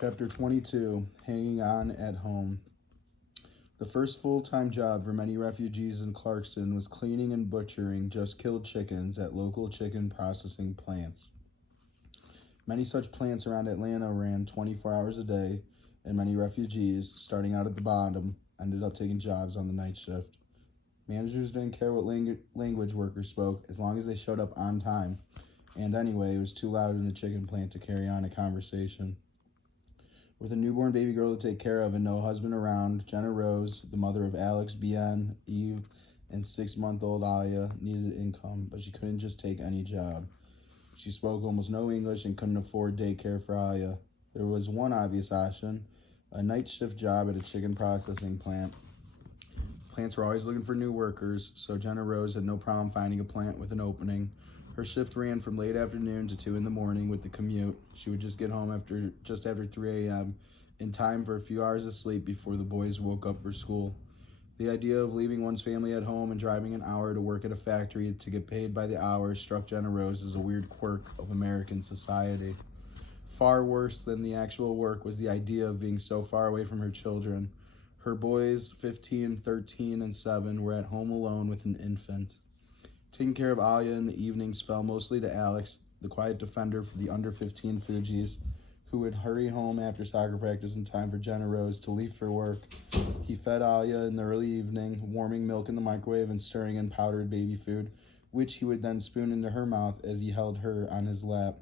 Chapter 22, Hanging On at Home. The first full-time job for many refugees in Clarkston was cleaning and butchering just-killed chickens at local chicken processing plants. Many such plants around Atlanta ran 24 hours a day, and many refugees, starting out at the bottom, ended up taking jobs on the night shift. Managers didn't care what language workers spoke as long as they showed up on time, and anyway, it was too loud in the chicken plant to carry on a conversation. With a newborn baby girl to take care of and no husband around, Jenna Rose, the mother of Alex, Bien, Eve, and 6-month-old Alia, needed income, but she couldn't just take any job. She spoke almost no English and couldn't afford daycare for Alia. There was one obvious option, a night shift job at a chicken processing plant. Plants were always looking for new workers, so Jenna Rose had no problem finding a plant with an opening. Her shift ran from late afternoon to 2 in the morning with the commute. She would just get home just after 3 a.m. in time for a few hours of sleep before the boys woke up for school. The idea of leaving one's family at home and driving an hour to work at a factory to get paid by the hour struck Jenna Rose as a weird quirk of American society. Far worse than the actual work was the idea of being so far away from her children. Her boys, 15, 13, and 7, were at home alone with an infant. Taking care of Alia in the evenings fell mostly to Alex, the quiet defender for the under-15 Fugees, who would hurry home after soccer practice in time for Jenna Rose to leave for work. He fed Alia in the early evening, warming milk in the microwave and stirring in powdered baby food, which he would then spoon into her mouth as he held her on his lap.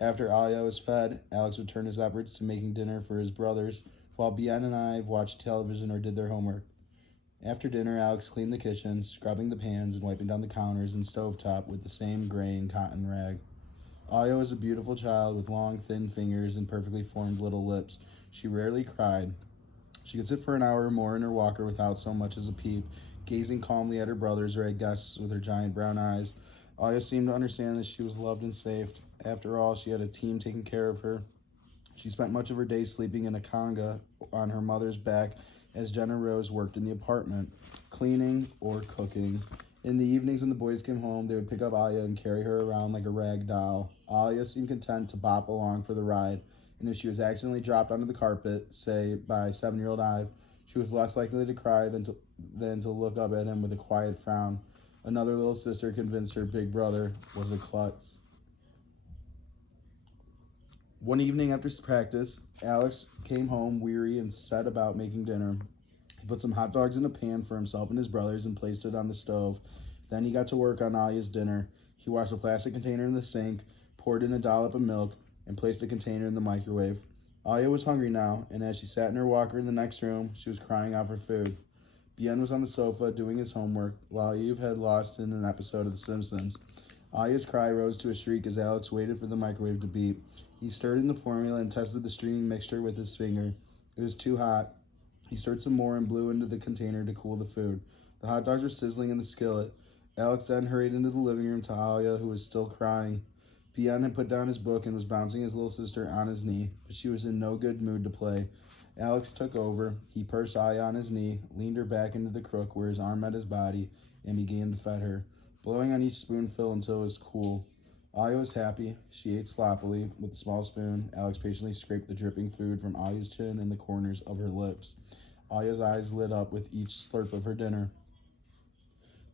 After Alia was fed, Alex would turn his efforts to making dinner for his brothers, while Bien and I watched television or did their homework. After dinner, Alex cleaned the kitchen, scrubbing the pans and wiping down the counters and stovetop with the same gray and cotton rag. Alia was a beautiful child with long, thin fingers and perfectly formed little lips. She rarely cried. She could sit for an hour or more in her walker without so much as a peep, gazing calmly at her brothers or at guests with her giant brown eyes. Alia seemed to understand that she was loved and safe. After all, she had a team taking care of her. She spent much of her day sleeping in a conga on her mother's back as Jenna Rose worked in the apartment, cleaning or cooking. In the evenings when the boys came home, they would pick up Alia and carry her around like a rag doll. Alia seemed content to bop along for the ride, and if she was accidentally dropped onto the carpet, say by 7-year-old Ive, she was less likely to cry than to look up at him with a quiet frown. Another little sister convinced her big brother was a klutz. One evening after practice, Alex came home weary and set about making dinner. He put some hot dogs in a pan for himself and his brothers and placed it on the stove. Then he got to work on Alia's dinner. He washed a plastic container in the sink, poured in a dollop of milk, and placed the container in the microwave. Alia was hungry now, and as she sat in her walker in the next room, she was crying out for food. Bien was on the sofa doing his homework, while Eve had lost in an episode of The Simpsons. Alia's cry rose to a shriek as Alex waited for the microwave to beep. He stirred in the formula and tested the steaming mixture with his finger. It was too hot. He stirred some more and blew into the container to cool the food. The hot dogs were sizzling in the skillet. Alex then hurried into the living room to Alia, who was still crying. Bien had put down his book and was bouncing his little sister on his knee, but she was in no good mood to play. Alex took over. He perched Alia on his knee, leaned her back into the crook where his arm met his body, and began to fed her, blowing on each spoonful until it was cool. Alia was happy. She ate sloppily. With a small spoon, Alex patiently scraped the dripping food from Alia's chin and the corners of her lips. Alia's eyes lit up with each slurp of her dinner.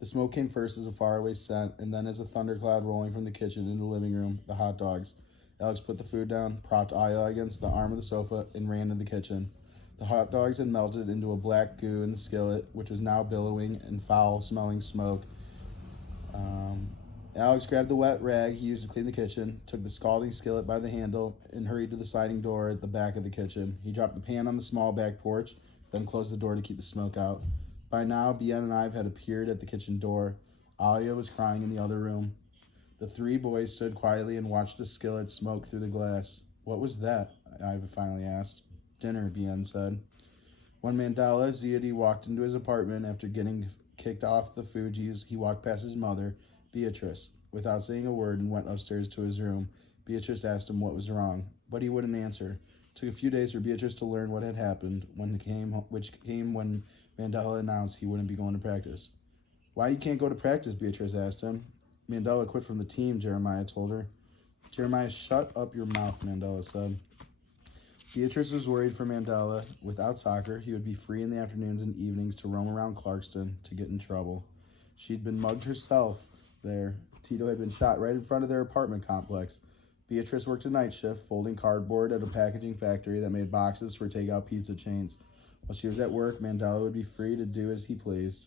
The smoke came first as a faraway scent, and then as a thundercloud rolling from the kitchen into the living room, the hot dogs. Alex put the food down, propped Alia against the arm of the sofa, and ran to the kitchen. The hot dogs had melted into a black goo in the skillet, which was now billowing in foul-smelling smoke. Alex grabbed the wet rag he used to clean the kitchen, took the scalding skillet by the handle, and hurried to the sliding door at the back of the kitchen. He dropped the pan on the small back porch, then closed the door to keep the smoke out. By now, Bien and Ive had appeared at the kitchen door. Alia was crying in the other room. The 3 boys stood quietly and watched the skillet smoke through the glass. "What was that?" Ive finally asked. "Dinner," Bien said. When Mandela Ziadi walked into his apartment after getting kicked off the Fugees, he walked past his mother, Beatrice, without saying a word, and went upstairs to his room. Beatrice asked him what was wrong, but he wouldn't answer. It took a few days for Beatrice to learn what had happened, which came when Mandela announced he wouldn't be going to practice. "Why you can't go to practice?" Beatrice asked him. "Mandela quit from the team," Jeremiah told her. "Jeremiah, shut up your mouth," Mandela said. Beatrice was worried for Mandela. Without soccer, he would be free in the afternoons and evenings to roam around Clarkston to get in trouble. She'd been mugged herself there. Tito had been shot right in front of their apartment complex. Beatrice worked a night shift, folding cardboard at a packaging factory that made boxes for takeout pizza chains. While she was at work, Mandela would be free to do as he pleased.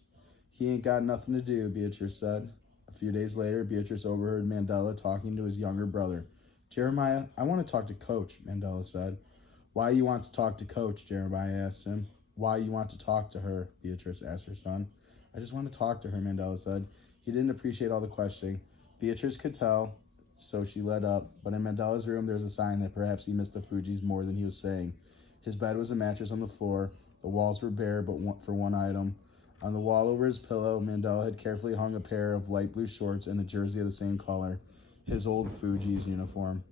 He ain't got nothing to do, Beatrice said. A few days later, Beatrice overheard Mandela talking to his younger brother. Jeremiah, I want to talk to Coach, Mandela said. Why you want to talk to Coach? Jeremiah asked him. Why you want to talk to her? Beatrice asked her son. I just want to talk to her, Mandela said. He didn't appreciate all the questioning. Beatrice could tell, so she led up, but in Mandela's room there was a sign that perhaps he missed the Fugees more than he was saying. His bed was a mattress on the floor. The walls were bare but for one item. On the wall over his pillow, Mandela had carefully hung a pair of light blue shorts and a jersey of the same color, his old Fugees uniform.